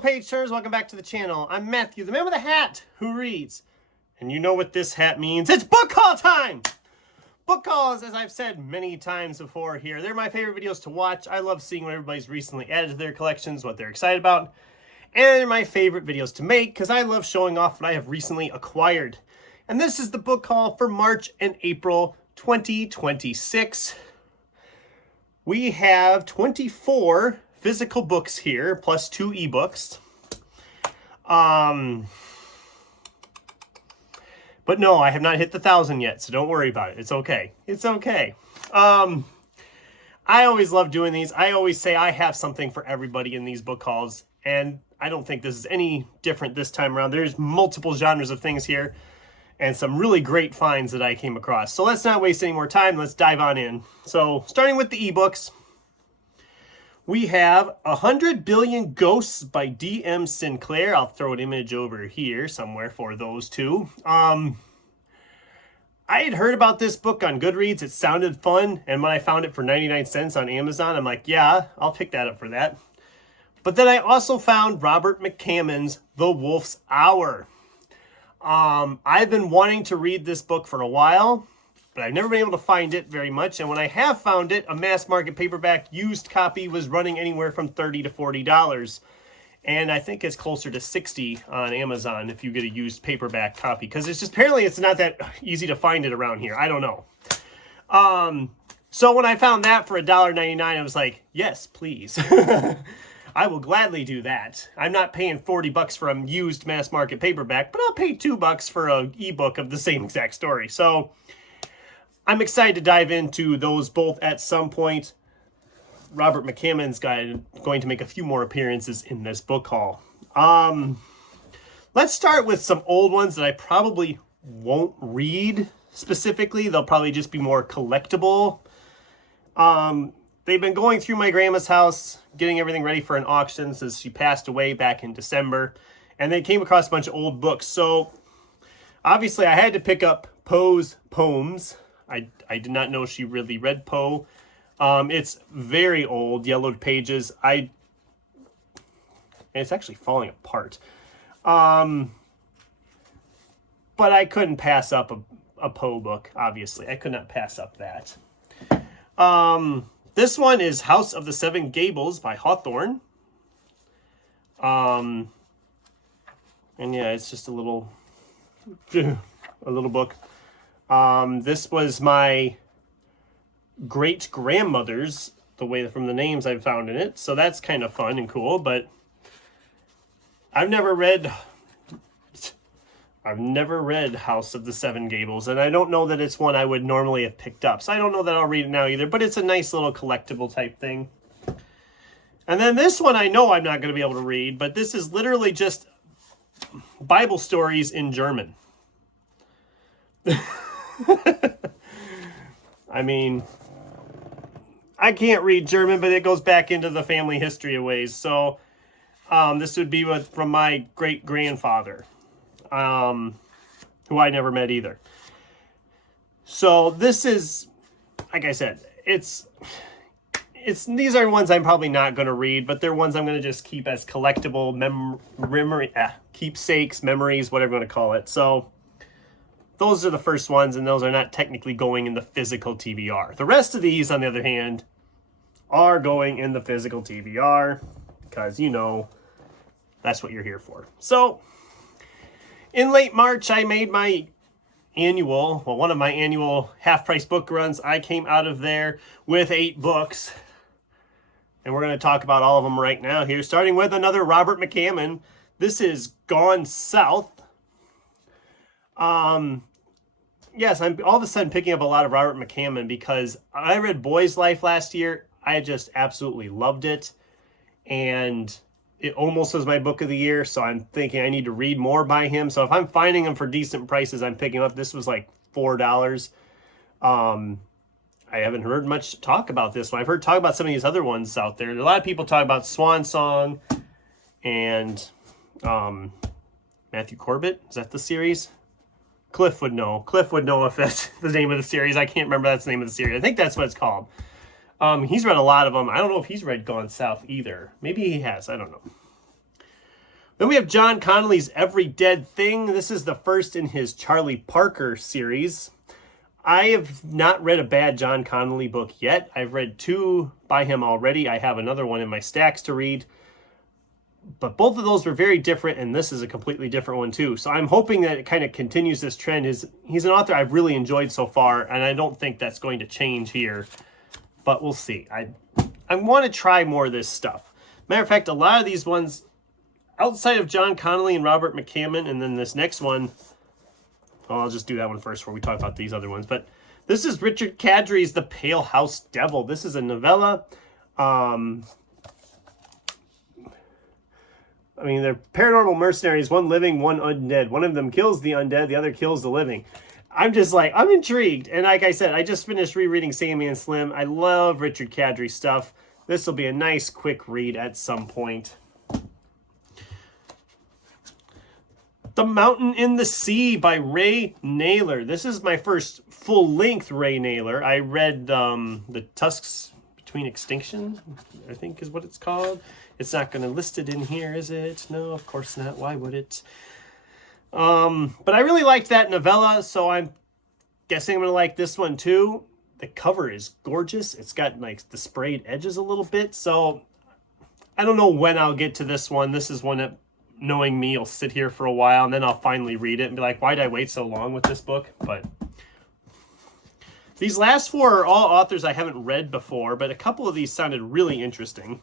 page turners, welcome back to the channel. I'm Matthew, the man with a hat who reads. And you know what this hat means? It's book haul time! Book hauls, as I've said many times before here, they're my favorite videos to watch. I love seeing what everybody's recently added to their collections, what they're excited about. And they're my favorite videos to make because I love showing off what I have recently acquired. And this is the book haul for March and April 2026. We have 24 physical books here, plus 2 ebooks. But no, I have not hit the 1,000 yet, so don't worry about it. It's okay. It's okay. I always love doing these. I always say I have something for everybody in these book hauls, and I don't think this is any different this time around. There's multiple genres of things here, and some really great finds that I came across. So let's not waste any more time. Let's dive on in. So starting with the ebooks, we have 100 Billion Ghosts by D.M. Sinclair. I'll throw an image over here somewhere for those two. I had heard about this book on Goodreads. It sounded fun, and when I found it for 99 cents on Amazon, I'm like, yeah, I'll pick that up for that. But then I also found Robert McCammon's The Wolf's Hour. I've been wanting to read this book for a while, but I've never been able to find it very much. And when I have found it, a mass market paperback used copy was running anywhere from $30 to $40. And I think it's closer to $60 on Amazon if you get a used paperback copy. Because it's just, apparently it's not that easy to find it around here. I don't know. So when I found that for $1.99, I was like, yes, please. I will gladly do that. I'm not paying $40 for a used mass market paperback, but I'll pay $2 for an ebook of the same exact story. So I'm excited to dive into those both at some point. Robert McCammon's going to make a few more appearances in this book haul. Let's start with some old ones that I probably won't read specifically. They'll probably just be more collectible. They've been going through my grandma's house, getting everything ready for an auction since she passed away back in December. And they came across a bunch of old books. So obviously I had to pick up Poe's poems. I did not know she really read Poe. It's very old, yellowed pages. And it's actually falling apart. But I couldn't pass up a Poe book, obviously. I could not pass up that. This one is House of the Seven Gables by Hawthorne. And yeah, it's just a little book. This was my great-grandmother's, from the names I've found in it. So that's kind of fun and cool, but I've never read House of the Seven Gables, and I don't know that it's one I would normally have picked up. So I don't know that I'll read it now either, but it's a nice little collectible type thing. And then this one I know I'm not going to be able to read, but this is literally just Bible stories in German. I mean, I can't read German, but it goes back into the family history of ways. So this would be from my great-grandfather, who I never met either. So this is, like I said, these are ones I'm probably not going to read, but they're ones I'm going to just keep as collectible keepsakes, memories, whatever you want to call it. So those are the first ones, and those are not technically going in the physical TBR. The rest of these, on the other hand, are going in the physical TBR because, you know, that's what you're here for. So in late March, I made my one of my annual half-price book runs. I came out of there with 8 books, and we're going to talk about all of them right now here, starting with another Robert McCammon. This is Gone South. Yes, I'm all of a sudden picking up a lot of Robert McCammon because I read Boy's Life last year. I just absolutely loved it, and it almost was my book of the year, so I'm thinking I need to read more by him. So if I'm finding them for decent prices, I'm picking up. This was like $4. I haven't heard much talk about this one. I've heard talk about some of these other ones out there. A lot of people talk about Swan Song and Matthew Corbett. Is that the series? Cliff would know. Cliff would know if that's the name of the series. I can't remember that's the name of the series. I think that's what it's called. He's read a lot of them. I don't know if he's read Gone South either. Maybe he has. I don't know. Then we have John Connolly's Every Dead Thing. This is the first in his Charlie Parker series. I have not read a bad John Connolly book yet. I've read 2 by him already. I have another one in my stacks to read. But both of those were very different, and this is a completely different one too. So I'm hoping that it kind of continues this trend. He's an author I've really enjoyed so far, and I don't think that's going to change here. But we'll see. I want to try more of this stuff. Matter of fact, a lot of these ones, outside of John Connolly and Robert McCammon, and then this next one, well, I'll just do that one first before we talk about these other ones. But this is Richard Kadri's The Pale House Devil. This is a novella. I mean, they're paranormal mercenaries, one living, one undead. One of them kills the undead, the other kills the living. I'm just like, I'm intrigued. And like I said, I just finished rereading Sandman Slim. I love Richard Kadri stuff. This will be a nice, quick read at some point. The Mountain in the Sea by Ray Naylor. This is my first full-length Ray Naylor. I read The Tusks Between Extinction, I think is what it's called. It's not going to list it in here, is it? No, of course not. Why would it? But I really liked that novella, so I'm guessing I'm going to like this one too. The cover is gorgeous. It's got like the sprayed edges a little bit, so I don't know when I'll get to this one. This is one that, knowing me, will sit here for a while, and then I'll finally read it and be like, why did I wait so long with this book? But these last 4 are all authors I haven't read before, but a couple of these sounded really interesting.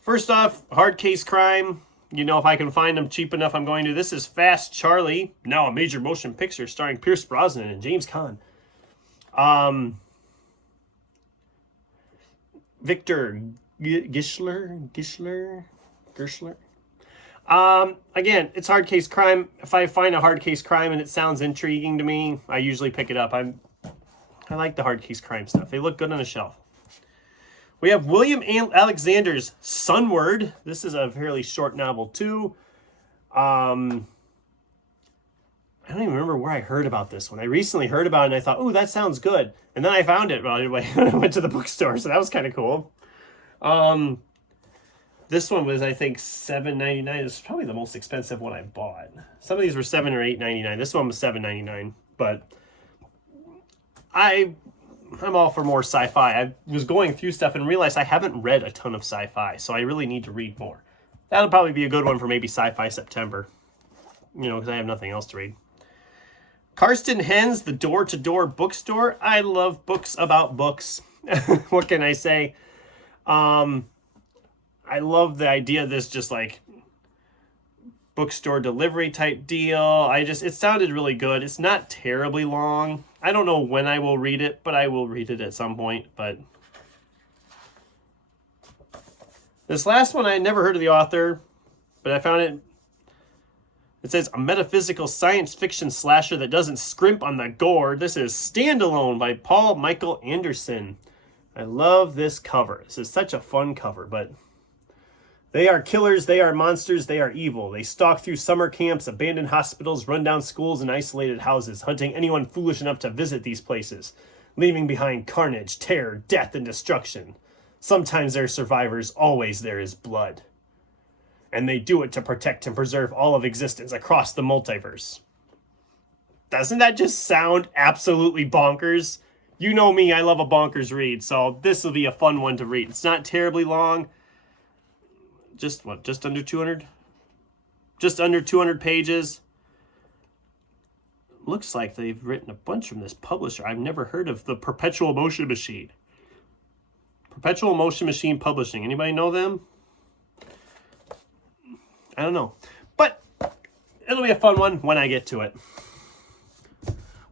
First off, Hard Case Crime. You know, if I can find them cheap enough, I'm going to. This is Fast Charlie, now a major motion picture starring Pierce Brosnan and James Caan. Victor Gischler. Again, it's Hard Case Crime. If I find a Hard Case Crime and it sounds intriguing to me, I usually pick it up. I like the Hard Case Crime stuff. They look good on the shelf. We have William Alexander's Sunward. This is a fairly short novel too. I don't even remember where I heard about this one. I recently heard about it and I thought, oh, that sounds good. And then I found it when I went to the bookstore, so that was kind of cool. This one was, I think, $7.99. It's probably the most expensive one I bought. Some of these were $7 or $8.99. This one was $7.99. But I'm all for more sci-fi. I was going through stuff and realized I haven't read a ton of sci-fi, so I really need to read more. That'll probably be a good one for maybe Sci-Fi September, you know, because I have nothing else to read. Karsten Hen's The Door-to-Door Bookstore. I love books about books. What can I say? I love the idea of this just like bookstore delivery type deal. It sounded really good. It's not terribly long. I don't know when I will read it, but I will read it at some point. But this last one, I never heard of the author, but I found it. It says a metaphysical science fiction slasher that doesn't scrimp on the gore. This is Standalone by Paul Michael Anderson. I love this cover. This is such a fun cover, but they are killers, they are monsters, they are evil. They stalk through summer camps, abandoned hospitals, rundown schools, and isolated houses, hunting anyone foolish enough to visit these places, leaving behind carnage, terror, death, and destruction. Sometimes there are survivors, always there is blood. And they do it to protect and preserve all of existence across the multiverse. Doesn't that just sound absolutely bonkers? You know me, I love a bonkers read, so this will be a fun one to read. It's not terribly long. Just under 200? Just under 200 pages. Looks like they've written a bunch from this publisher. I've never heard of the Perpetual Motion Machine. Perpetual Motion Machine Publishing. Anybody know them? I don't know. But it'll be a fun one when I get to it.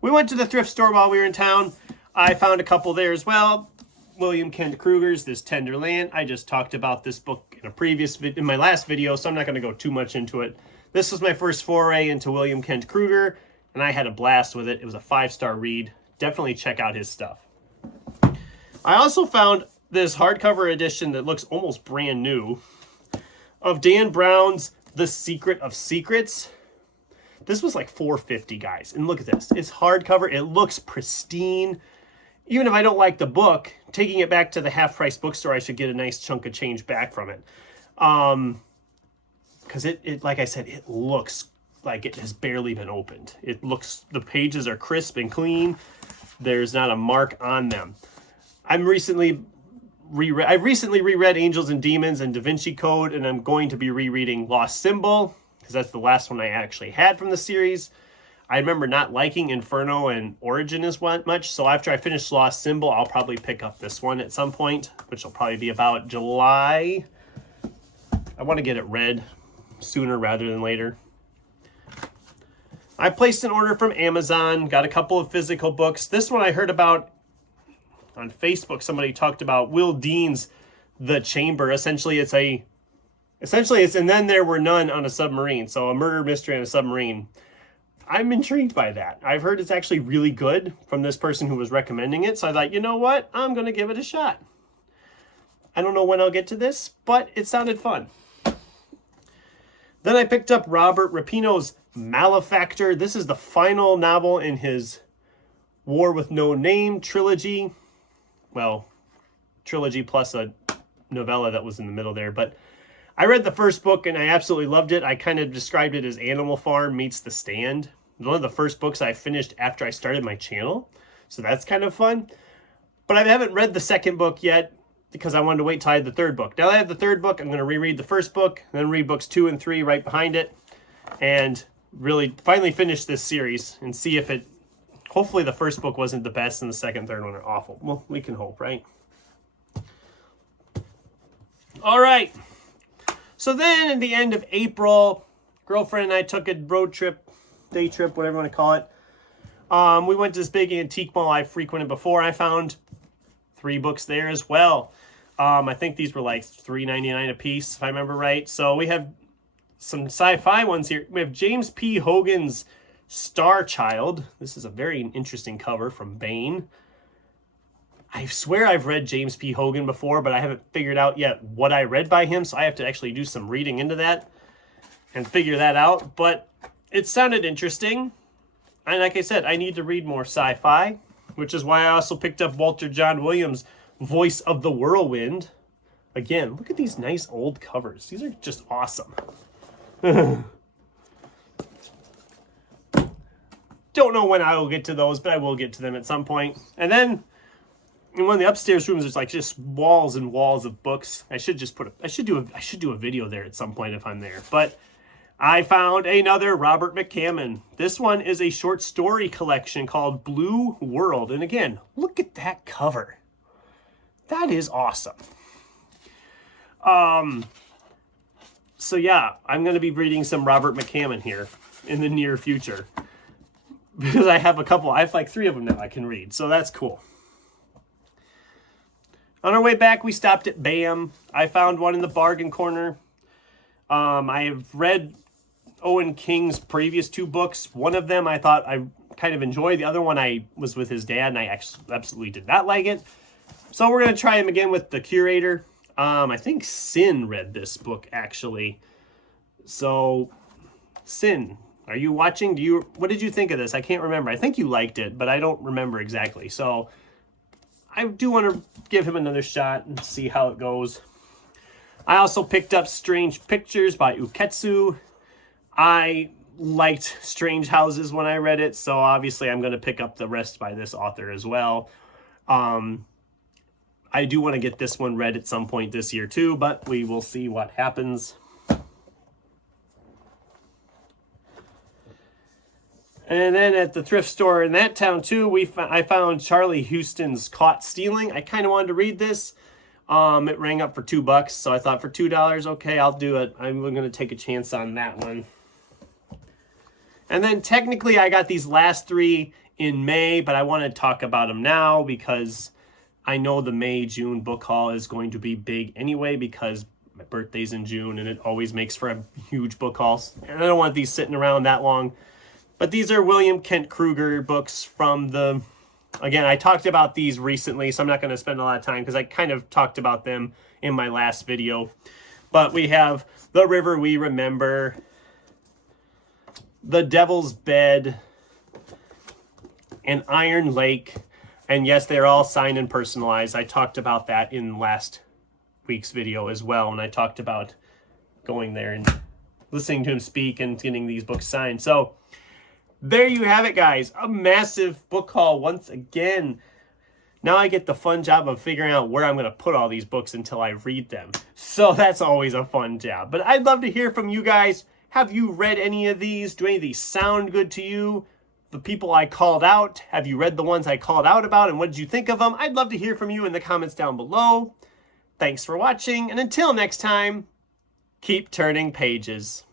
We went to the thrift store while we were in town. I found a couple there as well. William Kent Kruger's This Tender Land. I just talked about this book in my last video, so I'm not going to go too much into it. This was my first foray into William Kent Kruger, and I had a blast with it. It was a 5-star read. Definitely check out his stuff. I also found this hardcover edition that looks almost brand new of Dan Brown's The Secret of Secrets. This was like $4.50, guys. And look at this. It's hardcover. It looks pristine. Even if I don't like the book, taking it back to the half-price bookstore, I should get a nice chunk of change back from it. because it like I said, it looks like it has barely been opened. It looks, the pages are crisp and clean. There's not a mark on them. I've recently reread Angels and Demons and Da Vinci Code, and I'm going to be rereading Lost Symbol, because that's the last one I actually had from the series. I remember not liking Inferno and Origin as much, so after I finish Lost Symbol, I'll probably pick up this one at some point, which will probably be about July. I want to get it read sooner rather than later. I placed an order from Amazon, got a couple of physical books. This one I heard about on Facebook. Somebody talked about Will Dean's The Chamber. Essentially it's And Then There Were None on a Submarine. So a murder mystery on a submarine. I'm intrigued by that. I've heard it's actually really good from this person who was recommending it. So I thought, you know what? I'm going to give it a shot. I don't know when I'll get to this, but it sounded fun. Then I picked up Robert Rapinoe's Malefactor. This is the final novel in his War with No Name trilogy. Well, trilogy plus a novella that was in the middle there. But I read the first book and I absolutely loved it. I kind of described it as Animal Farm meets The Stand. One of the first books I finished after I started my channel. So that's kind of fun. But I haven't read the second book yet because I wanted to wait till I had the third book. Now that I have the third book, I'm going to reread the first book, then read books 2 and 3 right behind it, and really finally finish this series and see if it... Hopefully the first book wasn't the best and the second and third one are awful. Well, we can hope, right? All right. So then at the end of April, girlfriend and I took a road trip, day trip, whatever you want to call it. We went to this big antique mall I frequented before. I found 3 books there as well. I think these were like $3.99 a piece, if I remember right. So we have some sci-fi ones here. We have James P. Hogan's Star Child. This is a very interesting cover from Baen. I swear I've read James P. Hogan before, but I haven't figured out yet what I read by him, so I have to actually do some reading into that and figure that out. But it sounded interesting. And like I said, I need to read more sci-fi, which is why I also picked up Walter John Williams' Voice of the Whirlwind. Again, look at these nice old covers. These are just awesome. Don't know when I will get to those, but I will get to them at some point. And then in one of the upstairs rooms, there's like just walls and walls of books. I should do a video there at some point if I'm there. But I found another Robert McCammon. This one is a short story collection called Blue World. And again, look at that cover. That is awesome. So yeah, I'm going to be reading some Robert McCammon here in the near future. Because I have like 3 of them now I can read. So that's cool. On our way back, we stopped at BAM. I found one in the bargain corner. I have read Owen King's previous 2 books. One of them I thought I kind of enjoyed. The other one I was with his dad, and I absolutely did not like it. So we're going to try him again with The Curator. I think Sin read this book, actually. So, Sin, are you watching? What did you think of this? I can't remember. I think you liked it, but I don't remember exactly. So, I do want to give him another shot and see how it goes. I also picked up Strange Pictures by Uketsu. I liked Strange Houses when I read it, so obviously I'm going to pick up the rest by this author as well. I do want to get this one read at some point this year too, but we will see what happens. And then at the thrift store in that town too, I found Charlie Houston's Caught Stealing. I kind of wanted to read this. It rang up for $2, so I thought for $2, okay, I'll do it. I'm going to take a chance on that one. And then technically I got these last 3 in May, but I want to talk about them now because I know the May-June book haul is going to be big anyway because my birthday's in June and it always makes for a huge book haul. And I don't want these sitting around that long. But these are William Kent Kruger books from the... Again, I talked about these recently, so I'm not going to spend a lot of time because I kind of talked about them in my last video. But we have The River We Remember, The Devil's Bed, and Iron Lake. And yes, they're all signed and personalized. I talked about that in last week's video as well when I talked about going there and listening to him speak and getting these books signed. So there you have it, guys. A massive book haul once again. Now I get the fun job of figuring out where I'm going to put all these books until I read them. So that's always a fun job. But I'd love to hear from you guys. Have you read any of these? Do any of these sound good to you? The people I called out, have you read the ones I called out about, and what did you think of them? I'd love to hear from you in the comments down below. Thanks for watching, and until next time, keep turning pages.